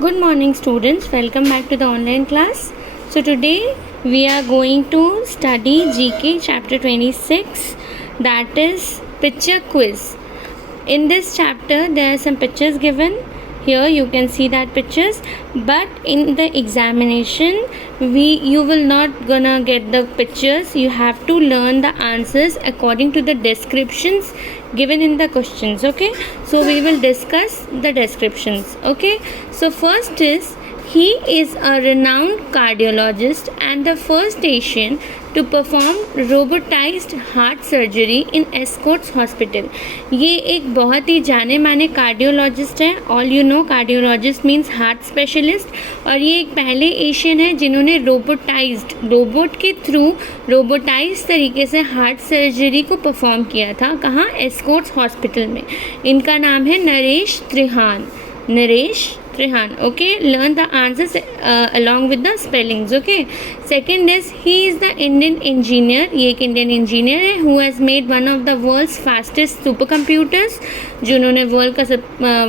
Good morning students, welcome back to the online class. So today we are going to study GK chapter 26, that is picture quiz. In this chapter there are some pictures given. Here you can see that pictures, but in the examination you will not gonna get the pictures. You have to learn the answers according to the descriptions given in the questions. Okay, so we will discuss the descriptions. Okay, so first is, he is a renowned cardiologist and the first Asian to perform robotized heart surgery in Escorts Hospital. ये एक बहुत ही जाने माने cardiologist है. All you know cardiologist means heart specialist, और ये एक पहले एशियन है जिन्होंने रोबोट के थ्रू रोबोटाइज तरीके से हार्ट सर्जरी को परफॉर्म किया था. कहाँ? एस्कॉर्ट्स हॉस्पिटल में. इनका नाम है Naresh Trehan. Okay, learn the answers along with the spellings. Okay, second is, he is the Indian engineer. ये एक इंडियन इंजीनियर है who has made one of the world's fastest supercomputers, जिन्होंने वर्ल्ड का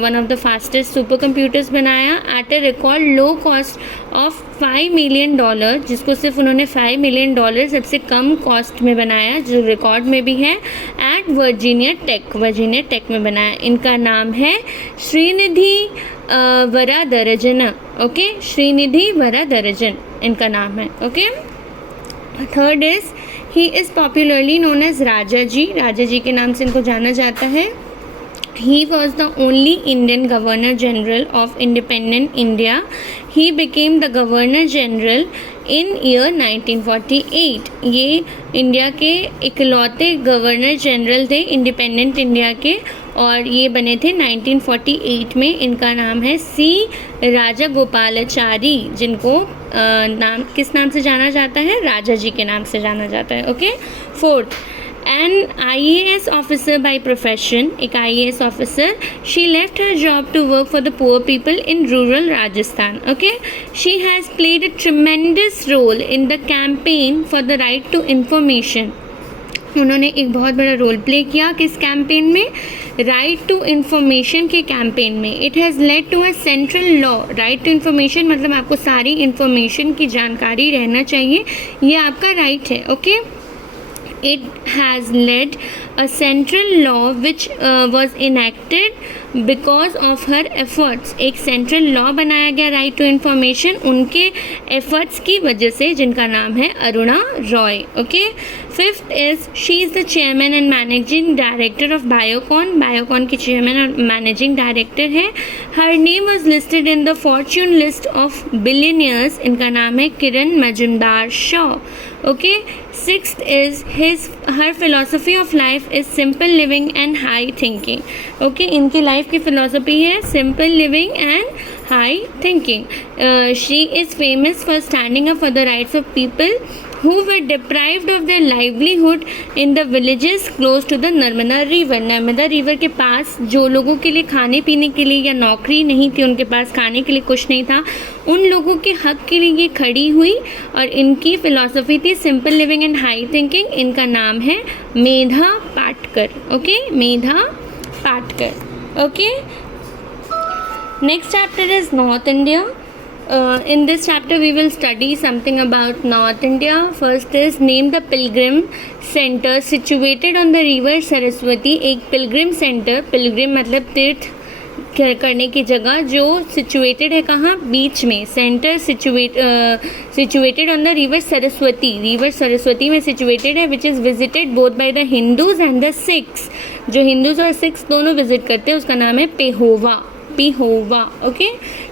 one of the fastest supercomputers बनाया at a record low cost of $5 million, जिसको सिर्फ उन्होंने $5 million सबसे कम कॉस्ट में बनाया, जो रिकॉर्ड में भी है, एट वर्जीनिया टेक में बनाया. इनका नाम है श्रीनिधि वरादरजन. ओके, श्रीनिधि वरादरजन इनका नाम है. Okay, third is, he is popularly known as Raja ji के नाम से इनको जाना जाता है. He was the only Indian Governor General of independent India. He became the Governor General in year 1948. ये इंडिया के इकलौते गवर्नर जनरल थे इंडिपेंडेंट इंडिया के, और ये बने थे 1948 में. इनका नाम है सी राजागोपालाचारी, जिनको किस नाम से जाना जाता है? राजा जी के नाम से जाना जाता है. Okay, fourth, an IAS officer by profession, एक IAS officer. She left her job to work for the poor people in rural Rajasthan. Okay, she has played a tremendous role in the campaign for the right to information. उन्होंने एक बहुत बड़ा role play किया किस campaign में? Right to information के campaign में. It has led to a central law. Right to information मतलब आपको सारी इन्फॉर्मेशन की जानकारी रहना चाहिए, ये आपका राइट है. Okay, it has led a central law which was enacted because of her efforts. एक सेंट्रल लॉ बनाया गया राइट टू इन्फॉर्मेशन उनके एफर्ट्स की वजह से, जिनका नाम है Aruna Roy. Okay, fifth is, she is the chairman and managing director of Biocon की चेयरमैन और मैनेजिंग डायरेक्टर है. Her name was listed in the Fortune list of billionaires. इनका नाम है Kiran Mazumdar Shaw. Okay, sixth is, her philosophy of life is simple living and high thinking. Okay, इनकी life की philosophy है simple living and high thinking. She is famous for standing up for the rights of people who were deprived of their livelihood in the villages close to the Narmada river. Narmada river के पास जो लोगों के लिए खाने पीने के लिए या नौकरी नहीं थी, उनके पास खाने के लिए कुछ नहीं था, उन लोगों के हक के लिए ये खड़ी हुई, और इनकी फ़िलॉसफी थी simple living and high thinking. इनका नाम है Medha Patkar. Okay, Medha Patkar. Okay, next chapter is North India. In this chapter we will study something about North India. First is, name the pilgrim center situated on the river Saraswati. एक pilgrim center, pilgrim मतलब तीर्थ करने की जगह, जो situated है कहाँ? बीच में. center situated on the river Saraswati में situated है, which is visited both by the Hindus and the Sikhs. जो Hindus और Sikhs दोनों visit करते हैं उसका नाम है Pehowa. Okay,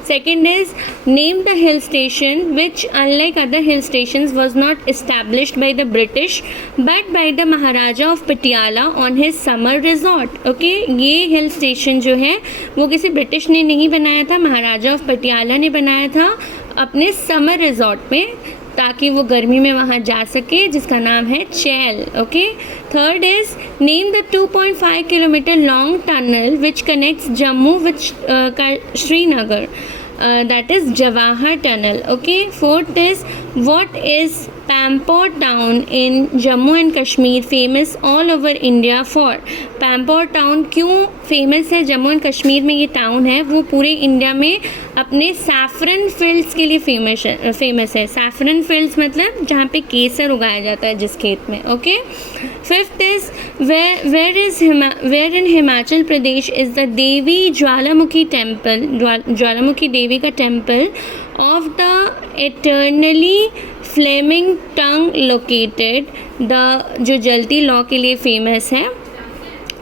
second is, name the hill station which unlike other hill stations was not established by the British but by the Maharaja of Patiala on his summer resort. Okay, ये hill station जो है वो किसी British ने नहीं बनाया था, महाराजा of Patiala ने बनाया था अपने समर रिजॉर्ट में, ताकि वो गर्मी में वहाँ जा सके, जिसका नाम है Chail. Okay, third is, name the 2.5 kilometre long tunnel which connects Jammu which Srinagar. that is Jawahar Tunnel. Okay, fourth is, what is Pampore town in Jammu and Kashmir famous all over India for? Pampore town क्यों famous है Jammu and Kashmir में? ये town है वो पूरे India में अपने saffron fields के लिए फेमस है. सैफरन फील्ड्स मतलब जहाँ पे केसर उगाया जाता है जिस खेत में. Okay. Fifth is, where in Himachal Pradesh is the Devi Jwalamukhi temple, Jwalamukhi Devi का temple of the eternally flaming tongue located. The जो जलती लौ के लिए फेमस है.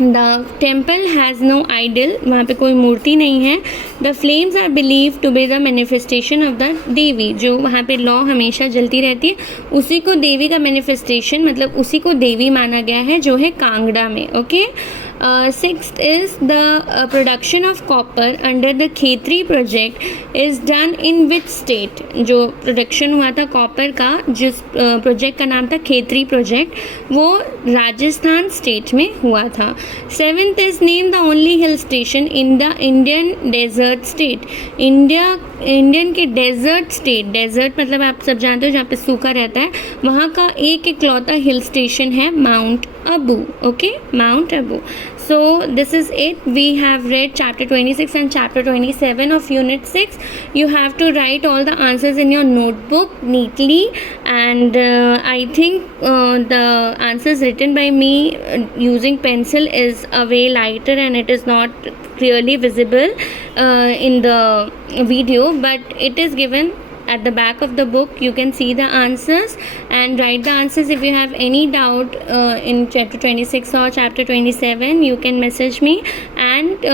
The temple has no idol, वहाँ पे कोई मूर्ति नहीं है. The flames are believe to be the manifestation of the Devi, जो वहाँ पे लौ हमेशा जलती रहती है उसी को देवी का मैनिफेस्टेशन मतलब उसी को देवी माना गया है जो है कांगड़ा में. Okay. Sixth is the production of copper under the Khetri project is done in which state? जो प्रोडक्शन हुआ था कॉपर का, जिस प्रोजेक्ट का नाम था खेतरी प्रोजेक्ट, वो राजस्थान स्टेट में हुआ था. Seventh is, name the only hill station in the Indian desert state. Indian के डेजर्ट स्टेट, डेजर्ट मतलब आप सब जानते हो जहाँ पे सूखा रहता है, वहाँ का एक इकलौता हिल स्टेशन है mount Abu. Okay, mount Abu. So this is it. We have read chapter 26 and chapter 27 of unit 6. You have to write all the answers in your notebook neatly, and I think the answers written by me using pencil is a way lighter and it is not clearly visible in the video, but it is given at the back of the book. You can see the answers and write the answers. If you have any doubt in chapter 26 or chapter 27, you can message me and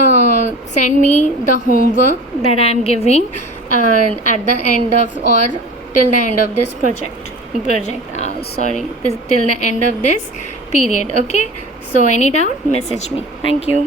send me the homework that I am giving at the end of or till the end of this till the end of this period. Okay, so any doubt, message me. Thank you.